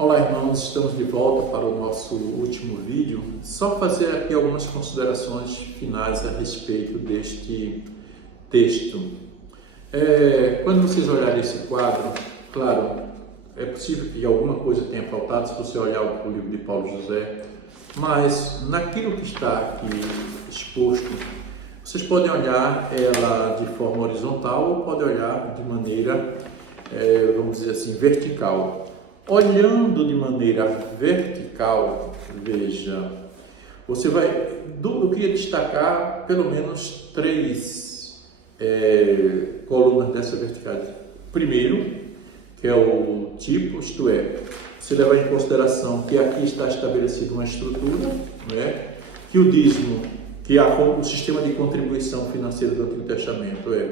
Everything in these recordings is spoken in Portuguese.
Olá, irmãos, estamos de volta para o nosso último vídeo. Só fazer aqui algumas considerações finais a respeito deste texto. Quando vocês olharem esse quadro, claro, é possível que alguma coisa tenha faltado se você olhar o livro de Paulo José, mas naquilo que está aqui exposto, vocês podem olhar ela de forma horizontal ou podem olhar de maneira, vamos dizer assim, vertical. Olhando de maneira vertical, veja, você vai, eu queria destacar pelo menos três colunas dessa vertical. Primeiro, que é o tipo, isto é, você levar em consideração que aqui está estabelecida uma estrutura, né? Que o dízimo, o sistema de contribuição financeira do Antigo Testamento é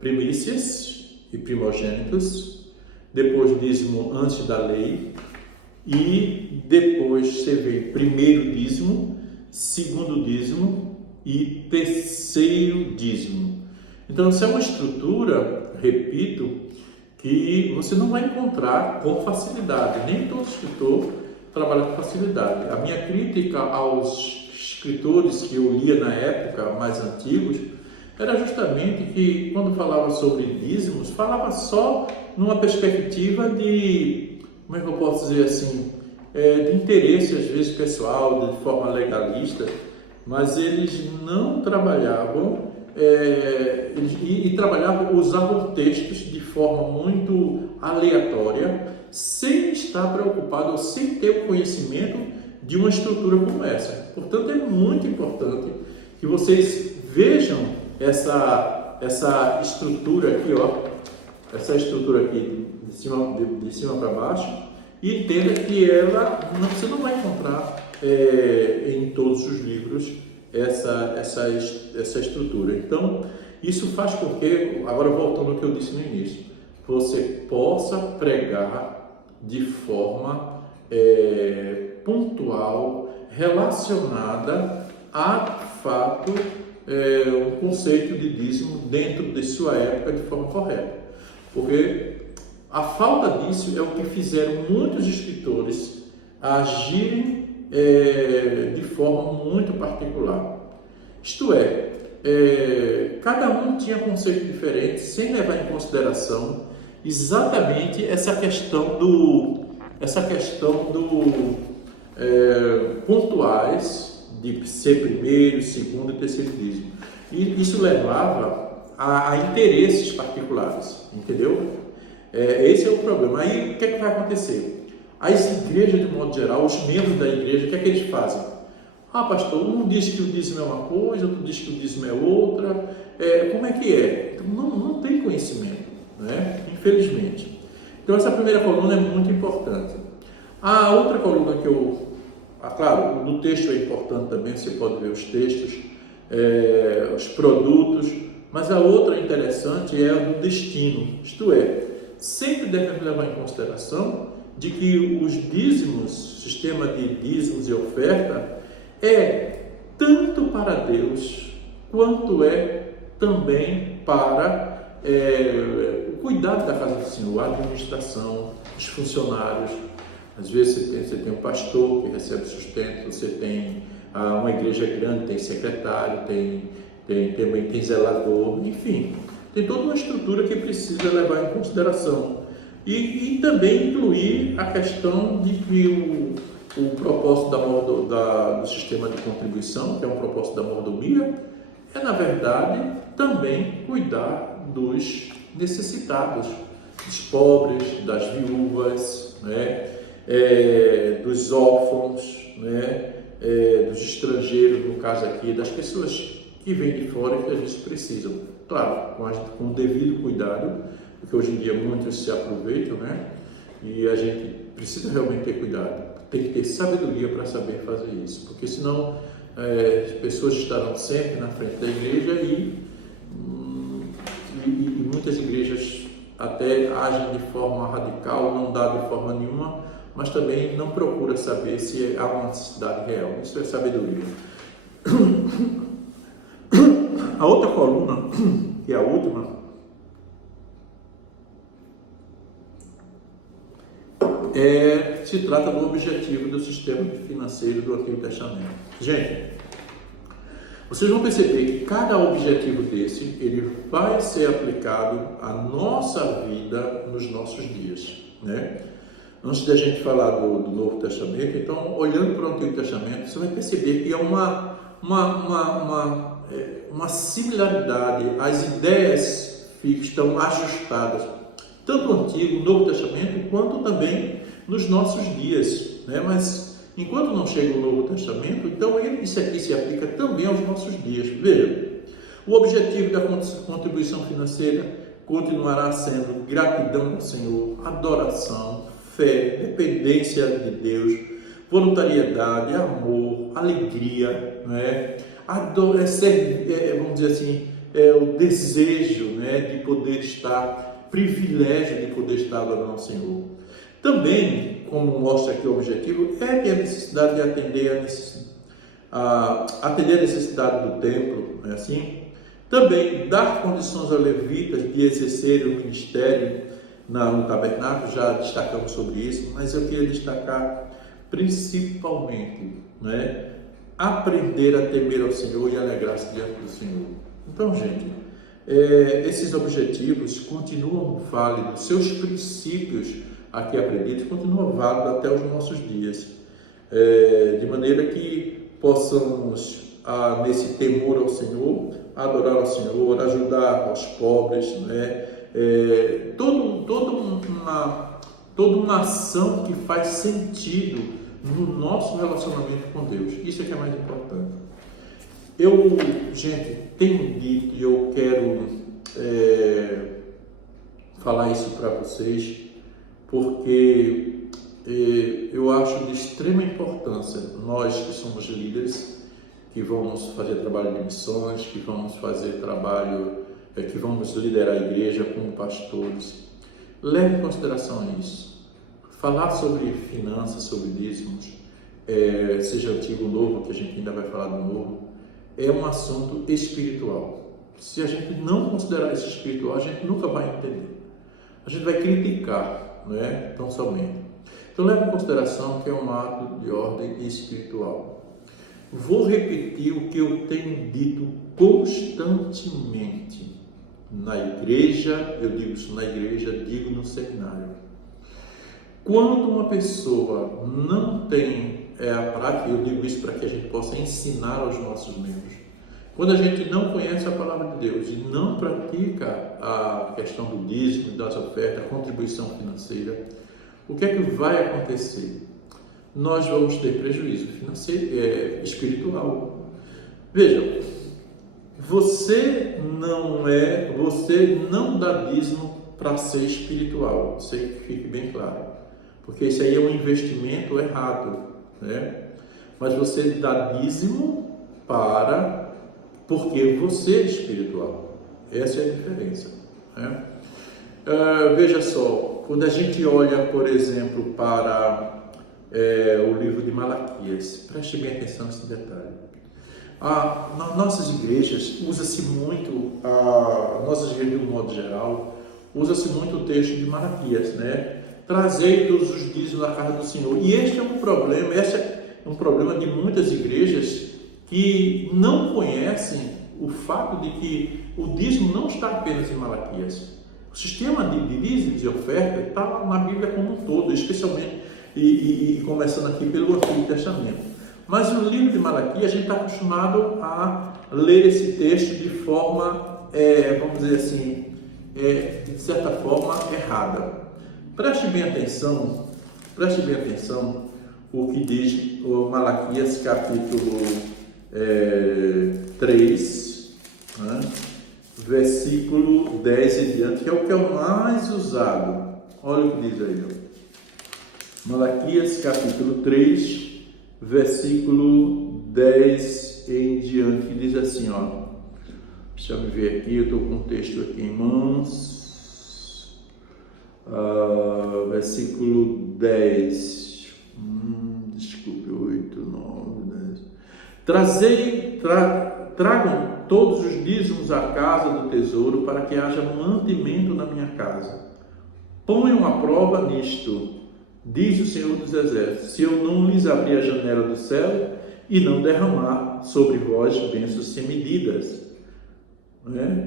primícias e primogênitos, depois dízimo antes da lei, e depois você vê primeiro dízimo, segundo dízimo e terceiro dízimo. Então, essa é uma estrutura, repito, que você não vai encontrar com facilidade, nem todo escritor trabalha com facilidade. A minha crítica aos escritores que eu lia na época, mais antigos, era justamente que, quando falava sobre dízimos, falava só numa perspectiva de, como é que eu posso dizer assim, de interesse, às vezes, pessoal, de forma legalista, mas eles não trabalhavam, usavam textos de forma muito aleatória, sem estar preocupado, ou sem ter o conhecimento de uma estrutura como essa. Portanto, é muito importante que vocês vejam essa estrutura aqui, ó, essa estrutura aqui de cima para baixo, e entenda que você não vai encontrar em todos os livros essa estrutura. Então, isso faz com que, agora voltando ao que eu disse no início, você possa pregar de forma pontual, relacionada a fato, o conceito de dízimo dentro de sua época de forma correta. Porque a falta disso é o que fizeram muitos escritores agirem de forma muito particular. Isto é, cada um tinha conceito diferente, sem levar em consideração exatamente essa questão do pontuais de ser primeiro, segundo e terceiro dízimo. E isso levava a interesses particulares, entendeu? Esse é o problema. Aí o que é que vai acontecer? As igrejas, de modo geral, os membros da igreja, o que é que eles fazem? Ah, pastor, um diz que o dízimo é uma coisa, outro diz que o dízimo é outra. Como é que é? Então, não tem conhecimento, né? Infelizmente. Então, essa primeira coluna é muito importante. A outra coluna que claro, no texto é importante também, você pode ver os textos, os produtos, mas a outra interessante é a do destino, isto é, sempre devemos levar em consideração de que os dízimos, sistema de dízimos e oferta, é tanto para Deus, quanto é também para o cuidado da casa do Senhor, a administração, os funcionários. Às vezes você tem um pastor que recebe sustento, você tem uma igreja grande, tem secretário, também tem zelador, enfim, tem toda uma estrutura que precisa levar em consideração. E também incluir a questão de que o propósito do sistema de contribuição, que é um propósito da mordomia, é, na verdade, também cuidar dos necessitados, dos pobres, das viúvas, né? Dos órfãos, né? Dos estrangeiros, no caso aqui, das pessoas que vêm de fora e que a gente precisam. Claro, com o devido cuidado, porque hoje em dia muitos se aproveitam, né? E a gente precisa realmente ter cuidado. Tem que ter sabedoria para saber fazer isso, porque senão as pessoas estarão sempre na frente da igreja e muitas igrejas até agem de forma radical, não dá de forma nenhuma, mas também não procura saber se há uma necessidade real. Isso é sabedoria. A outra coluna, que é a última, se trata do objetivo do sistema financeiro do Antigo Testamento. Gente, vocês vão perceber que cada objetivo desse, ele vai ser aplicado à nossa vida nos nossos dias, né? Antes da gente falar do Novo Testamento, então, olhando para o Antigo Testamento, você vai perceber que é uma similaridade, as ideias estão ajustadas, tanto no Antigo, no Novo Testamento, quanto também nos nossos dias, né? Mas enquanto não chega o Novo Testamento, então isso aqui se aplica também aos nossos dias. Veja, o objetivo da contribuição financeira continuará sendo gratidão ao Senhor, adoração, fé, dependência de Deus, voluntariedade, amor, alegria, né? Vamos dizer assim, o desejo, né, de poder estar, privilégio de poder estar adorando ao Senhor. Também, como mostra aqui o objetivo, é que a necessidade de atender a necessidade do templo, não é assim? Também dar condições aos levitas de exercerem o ministério no tabernáculo, já destacamos sobre isso, mas eu queria destacar principalmente, né, aprender a temer ao Senhor e alegrar-se diante do Senhor. Então, gente, esses objetivos continuam válidos, seus princípios aqui aprendidos continuam válidos até os nossos dias, de maneira que possamos, nesse temor ao Senhor, adorar ao Senhor, ajudar aos pobres, né? Toda uma ação que faz sentido no nosso relacionamento com Deus. Isso é que é mais importante. Gente, tenho dito e eu quero falar isso para vocês, porque eu acho de extrema importância, nós que somos líderes, que vamos fazer trabalho de missões, que vamos fazer trabalho, que vamos liderar a igreja como pastores, leve em consideração isso. Falar sobre finanças, sobre dízimos, seja antigo ou novo, que a gente ainda vai falar do novo, é um assunto espiritual. Se a gente não considerar isso espiritual, a gente nunca vai entender. A gente vai criticar, não é? Tão somente. Então leve em consideração que é um ato de ordem espiritual. Vou repetir o que eu tenho dito constantemente. Na igreja, eu digo isso na igreja, digo no seminário. Quando uma pessoa não tem a prática, eu digo isso para que a gente possa ensinar aos nossos membros. Quando a gente não conhece a palavra de Deus e não pratica a questão do dízimo, das ofertas, a contribuição financeira, o que é que vai acontecer? Nós vamos ter prejuízo financeiro, espiritual. Veja, você não dá dízimo para ser espiritual, isso aí que fique bem claro, porque isso aí é um investimento errado, né? Mas você dá dízimo porque você é espiritual, essa é a diferença, né? Veja só, quando a gente olha, por exemplo, para o livro de Malaquias, preste bem atenção nesse detalhe. Nas nossas igrejas usa-se muito, nossas igrejas de um modo geral, usa-se muito o texto de Malaquias, né? Trazei todos os dízimos na casa do Senhor. E esse é um problema de muitas igrejas que não conhecem o fato de que o dízimo não está apenas em Malaquias. O sistema de dízimos e oferta está na Bíblia como um todo, especialmente e começando aqui pelo Antigo Testamento. Mas no livro de Malaquias a gente está acostumado a ler esse texto de forma, vamos dizer assim, de certa forma errada. Preste bem atenção o que diz o Malaquias capítulo 3, né? Versículo 10 em diante, que é o que é o mais usado. Olha o que diz aí, ó. Malaquias capítulo 3, versículo 10 em diante, que diz assim, ó. Deixa eu ver aqui, eu estou com o texto aqui em mãos. Versículo 10. Desculpe, 8, 9, 10. Tragam todos os dízimos à casa do tesouro, para que haja mantimento na minha casa. Ponham à prova nisto, diz o Senhor dos Exércitos, se eu não lhes abrir a janela do céu e não derramar sobre vós bênçãos sem medidas.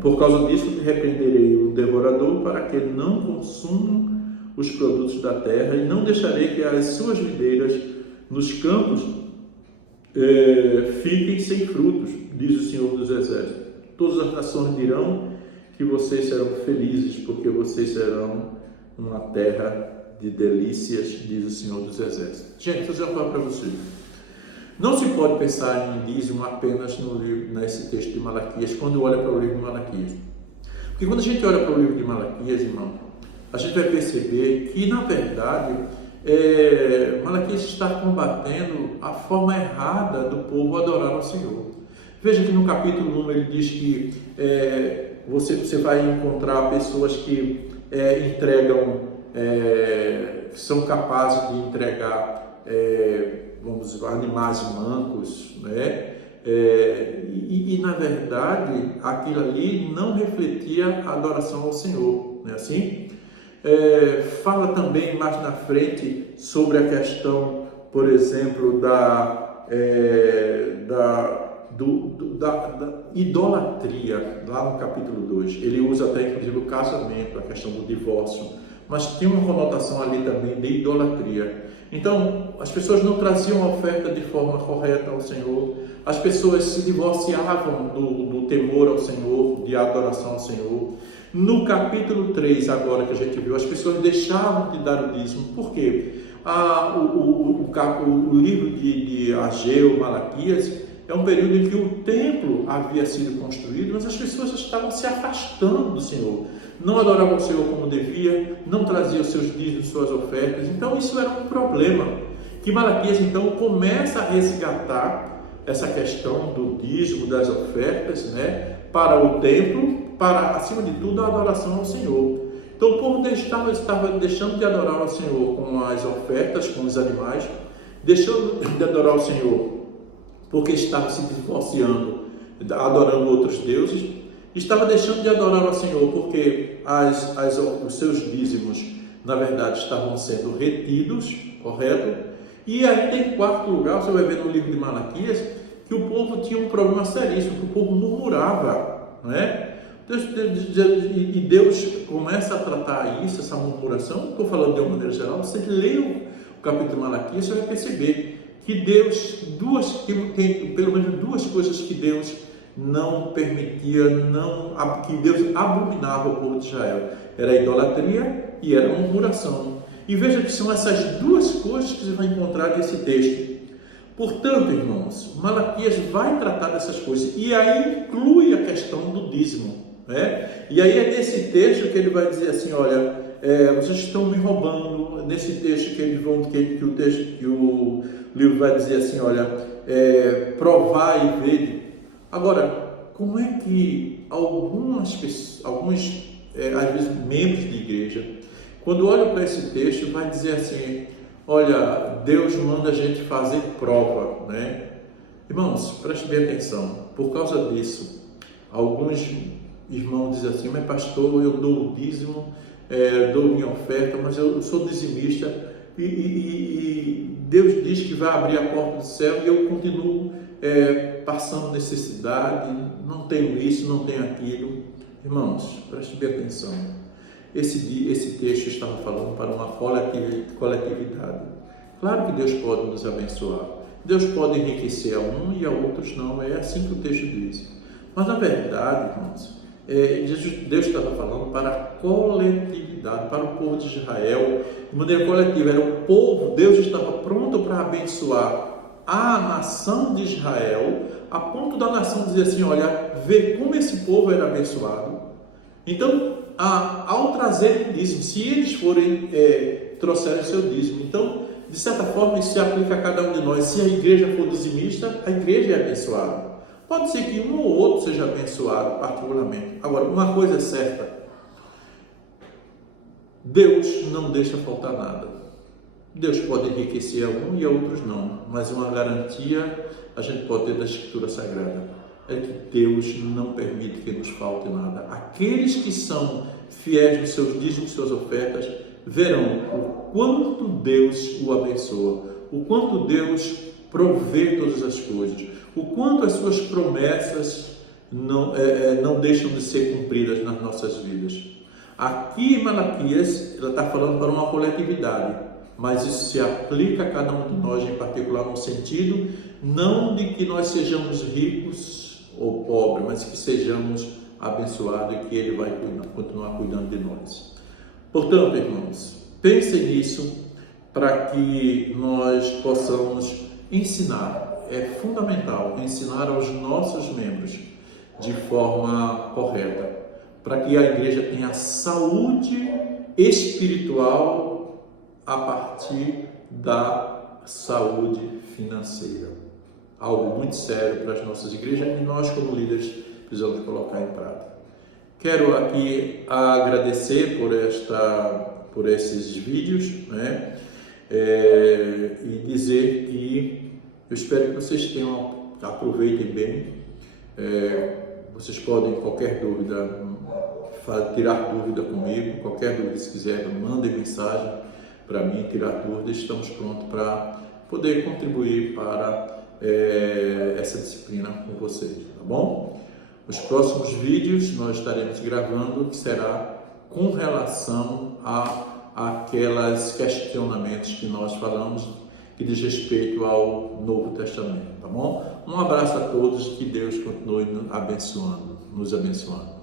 Por causa disso, repreenderei o devorador para que ele não consuma os produtos da terra e não deixarei que as suas videiras nos campos fiquem sem frutos, diz o Senhor dos Exércitos. Todas as nações dirão que vocês serão felizes, porque vocês serão uma terra de delícias, diz o Senhor dos Exércitos. Gente, vou dizer uma coisa para vocês. Não se pode pensar em dízimo apenas nesse texto de Malaquias, quando olha para o livro de Malaquias. Porque quando a gente olha para o livro de Malaquias, irmão, a gente vai perceber que, na verdade, Malaquias está combatendo a forma errada do povo adorar ao Senhor. Veja que no capítulo 1 ele diz que você vai encontrar pessoas que entregam, são capazes de entregar vamos dizer, animais mancos, né? E na verdade aquilo ali não refletia a adoração ao Senhor, não é assim? Fala também mais na frente sobre a questão, por exemplo, da idolatria, lá no capítulo 2. Ele usa até inclusive o casamento, a questão do divórcio, mas tem uma conotação ali também de idolatria. Então, as pessoas não traziam a oferta de forma correta ao Senhor, as pessoas se divorciavam do temor ao Senhor, de adoração ao Senhor. No capítulo 3, agora que a gente viu, as pessoas deixavam de dar o dízimo. Por quê? O livro de Ageu, Malaquias, é um período em que o templo havia sido construído, mas as pessoas estavam se afastando do Senhor. Não adoravam o Senhor como devia, não traziam seus dízimos, suas ofertas. Então isso era um problema, que Malaquias então começa a resgatar essa questão do dízimo, das ofertas, né, para o templo, para, acima de tudo, a adoração ao Senhor. Então o povo estava deixando de adorar ao Senhor com as ofertas, com os animais, deixando de adorar ao Senhor porque estava se divorciando, adorando outros deuses, estava deixando de adorar ao Senhor porque os seus dízimos, na verdade, estavam sendo retidos, correto? E aí, em quarto lugar, você vai ver no livro de Malaquias que o povo tinha um problema seríssimo, que o povo murmurava, não é? E Deus começa a tratar isso, essa murmuração. Estou falando de uma maneira geral. Você lê o capítulo de Malaquias, você vai perceber que Deus, tem pelo menos duas coisas que Deus não permitia, que Deus abominava ao povo de Israel. Era a idolatria e era a murmuração. E veja que são essas duas coisas que você vai encontrar nesse texto. Portanto, irmãos, Malaquias vai tratar dessas coisas e aí inclui a questão do dízimo, né? E aí é nesse texto que ele vai dizer assim, olha, vocês estão me roubando. Nesse texto que o livro vai dizer assim, olha, provai e vede. Agora, como é que alguns às vezes membros de igreja, quando olham para esse texto, vai dizer assim, olha, Deus manda a gente fazer prova, né? Irmãos, prestem bem atenção. Por causa disso, alguns irmãos dizem assim, mas pastor, eu dou o dízimo, dou minha oferta, mas eu sou dizimista e Deus diz que vai abrir a porta do céu e eu continuo passando necessidade, não tenho isso, não tenho aquilo. Irmãos, prestem bem atenção. Esse texto estava falando para uma coletividade. Claro que Deus pode nos abençoar. Deus pode enriquecer a um e a outros não. É assim que o texto diz. Mas na verdade, irmãos, Deus estava falando para a coletividade, para o povo de Israel, de maneira coletiva. Era o povo, Deus estava pronto para abençoar a nação de Israel, a ponto da nação dizer assim, olha, vê como esse povo era abençoado. Então, ao trazer dízimo, se eles trouxerem o seu dízimo, então, de certa forma, isso se aplica a cada um de nós. Se a igreja for dizimista, a igreja é abençoada. Pode ser que um ou outro seja abençoado particularmente. Agora, uma coisa é certa, Deus não deixa faltar nada. Deus pode enriquecer a um e a outros não, mas uma garantia a gente pode ter da Escritura Sagrada, é que Deus não permite que nos falte nada. Aqueles que são fiéis nos seus dízimos, suas ofertas, verão o quanto Deus o abençoa, o quanto Deus provê todas as coisas, o quanto as suas promessas não deixam de ser cumpridas nas nossas vidas. Aqui em Malaquias, ela está falando para uma coletividade, mas isso se aplica a cada um de nós em particular, no sentido não de que nós sejamos ricos ou pobres, mas que sejamos abençoados e que Ele vai continuar cuidando de nós. Portanto, irmãos, pensem nisso para que nós possamos ensinar. É fundamental ensinar aos nossos membros de forma correta, para que a igreja tenha saúde espiritual a partir da saúde financeira. Algo muito sério para as nossas igrejas e nós, como líderes, precisamos colocar em prática. Quero aqui agradecer por esses vídeos, né? E dizer que eu espero que vocês aproveitem bem. Vocês podem, qualquer dúvida, tirar dúvida comigo, qualquer dúvida, se quiser, mandem mensagem para mim, tirar dúvidas. Estamos prontos para poder contribuir para essa disciplina com vocês, tá bom? Os próximos vídeos nós estaremos gravando, que será com relação a aqueles questionamentos que nós falamos, que diz respeito ao Novo Testamento, tá bom? Um abraço a todos, que Deus continue nos abençoando.